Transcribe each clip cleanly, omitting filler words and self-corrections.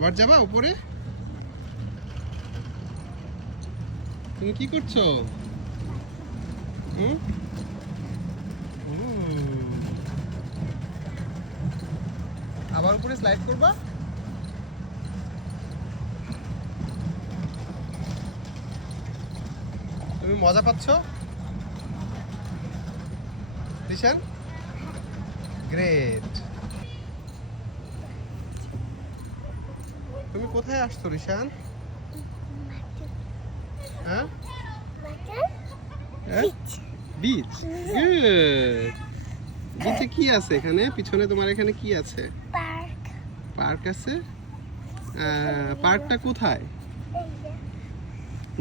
আবার যাবা উপরে? তুমি কি করছো? হুম? আবার উপরে স্লাইড করবা? তুমি মজা পাচ্ছ রিশান? গ্রেট। তুমি কোথায় আসছো রিশান? হ্যাঁ, বিচ। গুড। বিচে কি আছে এখানে? পিছনে তোমার এখানে কি আছে? পার্ক। পার্ক আছে। পার্কটা কোথায়?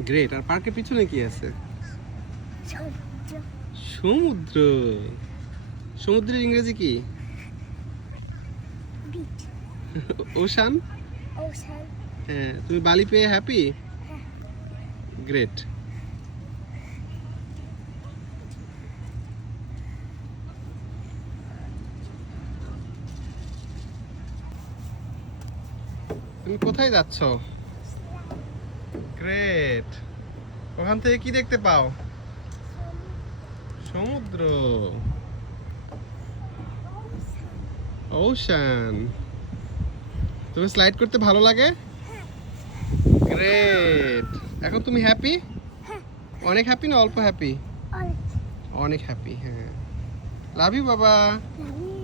গ্রেট। আর পার্কের পিছনে কি আছে? সমুদ্র। সমুদ্রের ইংরেজি কি? বিচ। ওশান। ওশান। হ্যাঁ, তুমি বালি পেয়ে হ্যাপি? হ্যাঁ। গ্রেট। তুমি কোথায় যাচ্ছ? গ্রেট। ওখান থেকে কি দেখতে পাও? সমুদ্র। ওশান। তুমি স্লাইড করতে ভালো লাগে? গ্রেট। এখন তুমি হ্যাপি? অনেক হ্যাপি না অল্প হ্যাপি? অনেক। অনেক হ্যাপি। হ্যাঁ, লাভ ইউ বাবা। Love you.